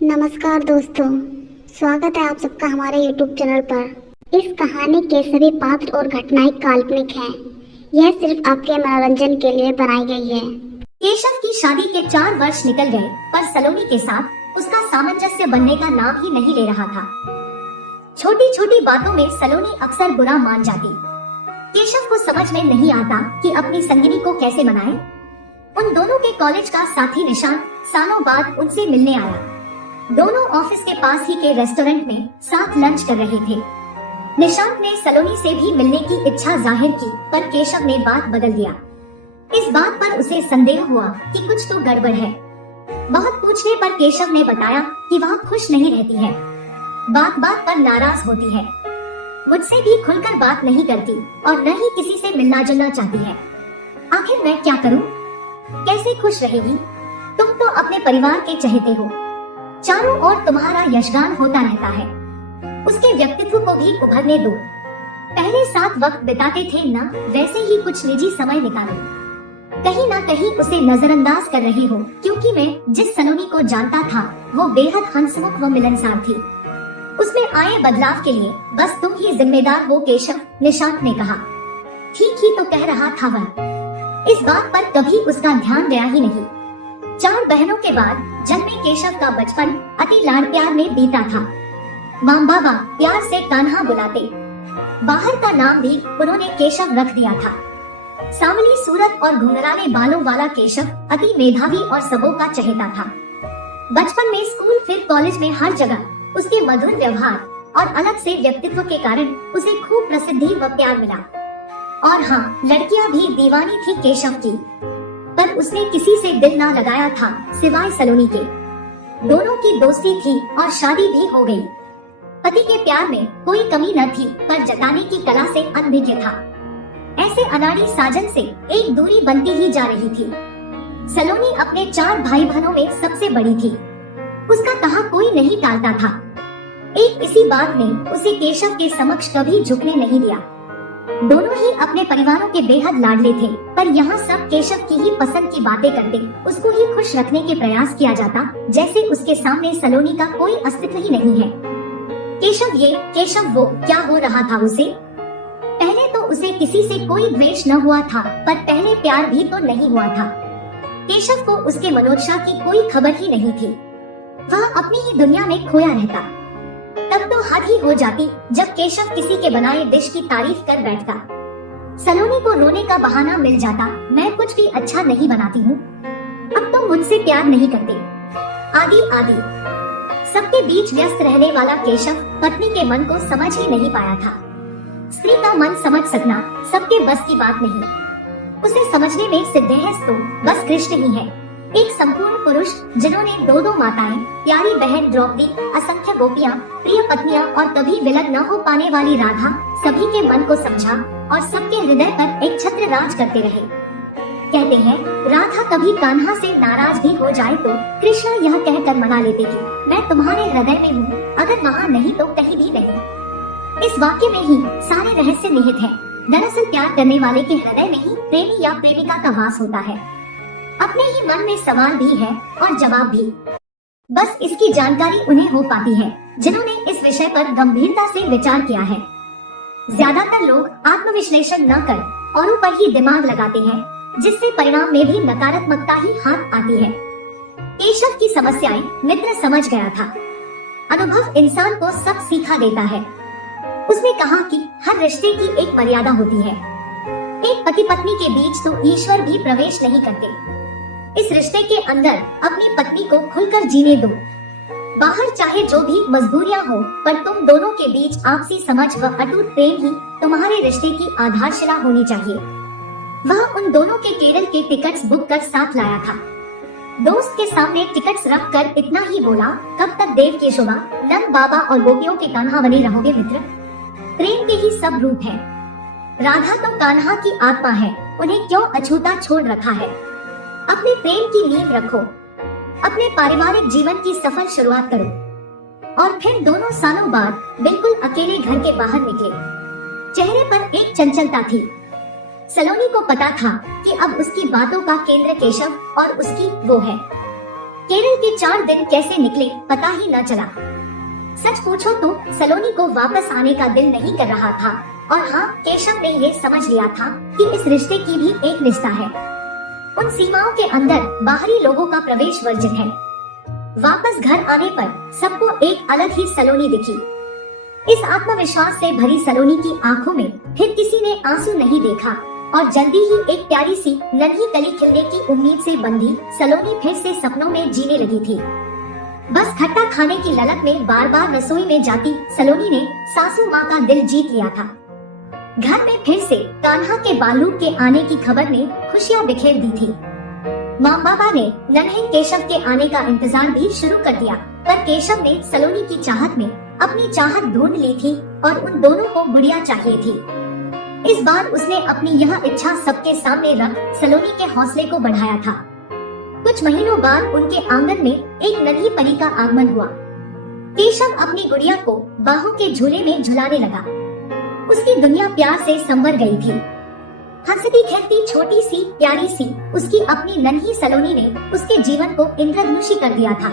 नमस्कार दोस्तों, स्वागत है आप सबका हमारे YouTube चैनल पर। इस कहानी के सभी पात्र और घटनाएं काल्पनिक हैं। यह सिर्फ आपके मनोरंजन के लिए बनाई गई है। केशव की शादी के 4 वर्ष निकल गए, पर सलोनी के साथ उसका सामंजस्य बनने का नाम ही नहीं ले रहा था। छोटी छोटी बातों में सलोनी अक्सर बुरा मान जाती। केशव को समझ में नहीं आता कि अपनी संगिनी को कैसे मनाए। उन दोनों के कॉलेज का साथी निशांत सालों बाद उनसे मिलने आया। दोनों ऑफिस के पास ही के रेस्टोरेंट में साथ लंच कर रहे थे। निशांत ने सलोनी से भी मिलने की इच्छा जाहिर की, पर केशव ने बात बदल दिया। इस बात पर उसे संदेह हुआ कि कुछ तो गड़बड़ है। बहुत पूछने पर केशव ने बताया कि वह खुश नहीं रहती है, बात बात पर नाराज होती है, मुझसे भी खुलकर बात नहीं करती और न ही किसी से मिलना जुलना चाहती है। आखिर मैं क्या करूं? कैसे खुश रहेगी? तुम तो अपने परिवार के चहेते हो, चारों ओर तुम्हारा यशगान होता रहता है। उसके व्यक्तित्व को भी उभरने दो। पहले साथ वक्त बिताते थे ना, वैसे ही कुछ निजी समय निकालो। कहीं ना कहीं उसे नजरअंदाज कर रही हो, क्योंकि मैं जिस सलोनी को जानता था वो बेहद हंसमुख व मिलनसार थी। उसमें आए बदलाव के लिए बस तुम ही जिम्मेदार हो केशव, निशांत ने कहा। ठीक ही तो कह रहा था वह। इस बात पर कभी उसका ध्यान गया ही नहीं। 4 बहनों के बाद जन्मे केशव का बचपन अति लाड़ प्यार में बीता था। माँ बाबा प्यार से कान्हा बुलाते। बाहर का नाम भी उन्होंने केशव रख दिया था। सांवली सूरत और घुंघराले बालों वाला केशव अति मेधावी और सबों का चहेता था। बचपन में स्कूल फिर कॉलेज में हर जगह उसके मधुर व्यवहार और अलग से व्यक्तित्व के कारण उसे खूब प्रसिद्धि व प्यार मिला। और हाँ, लड़कियां भी दीवानी थी केशव की, पर उसने किसी से दिल ना लगाया था सिवाय सलोनी के। दोनों की दोस्ती थी और शादी भी हो गई। पति के प्यार में कोई कमी न थी, पर जताने की कला से अनभिज्ञ था। ऐसे अनाड़ी साजन से एक दूरी बनती ही जा रही थी। सलोनी अपने 4 भाई बहनों में सबसे बड़ी थी। उसका कहा कोई नहीं टालता था। एक इसी बात ने उसे केशव के समक्ष कभी झुकने नहीं दिया। दोनों ही अपने परिवारों के बेहद लाडले थे, पर यहाँ सब केशव की ही पसंद की बातें करते उसको ही खुश रखने के प्रयास किया जाता, जैसे उसके सामने सलोनी का कोई अस्तित्व ही नहीं है। केशव ये, केशव वो, क्या हो रहा था उसे? पहले तो उसे किसी से कोई द्वेष न हुआ था, पर पहले प्यार भी तो नहीं हुआ था। केशव को उसके मनोदशा की कोई खबर ही नहीं थी। वह अपनी ही दुनिया में खोया रहता। तब तो हद ही हो जाती जब केशव किसी के बनाए डिश की तारीफ कर बैठता। सलोनी को रोने का बहाना मिल जाता, मैं कुछ भी अच्छा नहीं बनाती हूँ, अब तुम मुझसे प्यार नहीं करते, आदि आदि। सबके बीच व्यस्त रहने वाला केशव पत्नी के मन को समझ ही नहीं पाया था। स्त्री का मन समझ सकना सबके बस की बात नहीं। उसे समझने में सिद्धेहस्त तो बस कृष्ण ही है, एक संपूर्ण पुरुष जिन्होंने 2 माताएं, प्यारी बहन द्रौपदी, असंख्य गोपियां, प्रिय पत्नियां और कभी विलग न हो पाने वाली राधा, सभी के मन को समझा और सबके हृदय पर एक छत्र राज करते रहे। कहते हैं राधा कभी कान्हा से नाराज भी हो जाए तो कृष्ण यह कहकर मना लेते कि मैं तुम्हारे हृदय में हूँ, अगर वहाँ नहीं तो कहीं भी नहीं। इस वाक्य में ही सारे रहस्य निहित है। दरअसल प्यार करने वाले के हृदय में ही प्रेमी या प्रेमिका का वास होता है। अपने ही मन में सवाल भी है और जवाब भी। बस इसकी जानकारी उन्हें हो पाती है जिन्होंने इस विषय पर गंभीरता से विचार किया है। ज्यादातर लोग आत्मविश्लेषण न कर औरों पर ही दिमाग लगाते हैं, जिससे परिणाम में भी नकारात्मकता ही हाथ आती है। केशव की समस्याएं मित्र समझ गया था। अनुभव इंसान को सब सिखा देता है। उसने कहा कि हर रिश्ते की एक मर्यादा होती है। एक पति पत्नी के बीच तो ईश्वर भी प्रवेश नहीं करते। इस रिश्ते के अंदर अपनी पत्नी को खुलकर जीने दो। बाहर चाहे जो भी मजबूरियां हो, पर तुम दोनों के बीच आपसी समझ व अटूट प्रेम ही तुम्हारे रिश्ते की आधारशिला होनी चाहिए। वह उन दोनों के केरल के टिकट्स बुक कर साथ लाया था। दोस्त के सामने टिकट्स रख कर इतना ही बोला, कब तक देव की शोभा, नंद बाबा और गोपियों के कान्हा बने रहोगे मित्र? प्रेम के ही सब रूप है। राधा तो कान्हा की आत्मा है, उन्हें क्यों अछूता छोड़ रखा है? अपने प्रेम की नींव रखो, अपने पारिवारिक जीवन की सफल शुरुआत करो। और फिर दोनों सालों बाद बिल्कुल अकेले घर के बाहर निकले। चेहरे पर एक चंचलता थी। सलोनी को पता था कि अब उसकी बातों का केंद्र केशव और उसकी वो है। केरल के 4 दिन कैसे निकले पता ही न चला। सच पूछो तो सलोनी को वापस आने का दिल नहीं कर रहा था, और हाँ, केशव ने ये समझ लिया था कि इस रिश्ते की भी एक निष्ठा है। उन सीमाओं के अंदर बाहरी लोगों का प्रवेश वर्जित है। वापस घर आने पर सबको एक अलग ही सलोनी दिखी। इस आत्मविश्वास से भरी सलोनी की आंखों में फिर किसी ने आंसू नहीं देखा, और जल्दी ही एक प्यारी सी नन्ही कली खिलने की उम्मीद से बंधी सलोनी फिर से सपनों में जीने लगी थी। बस खट्टा खाने की ललक में बार बार रसोई में जाती सलोनी ने सासू माँ का दिल जीत लिया था। घर में फिर से कान्हा के बालूट के आने की खबर ने खुशियाँ बिखेर दी थी। माँ बाबा ने नन्हे केशव के आने का इंतजार भी शुरू कर दिया, पर केशव ने सलोनी की चाहत में अपनी चाहत ढूंढ ली थी और उन दोनों को गुड़िया चाहिए थी। इस बार उसने अपनी यह इच्छा सबके सामने रख सलोनी के हौसले को बढ़ाया था। कुछ महीनों बाद उनके आंगन में एक नन्ही परी का आगमन हुआ। केशव अपनी गुड़िया को बाहों के झूले में झुलाने लगा। उसकी दुनिया प्यार से संवर गई थी। हंसती खेलती छोटी सी प्यारी सी उसकी अपनी नन्ही सलोनी ने उसके जीवन को इंद्रधनुषी कर दिया था।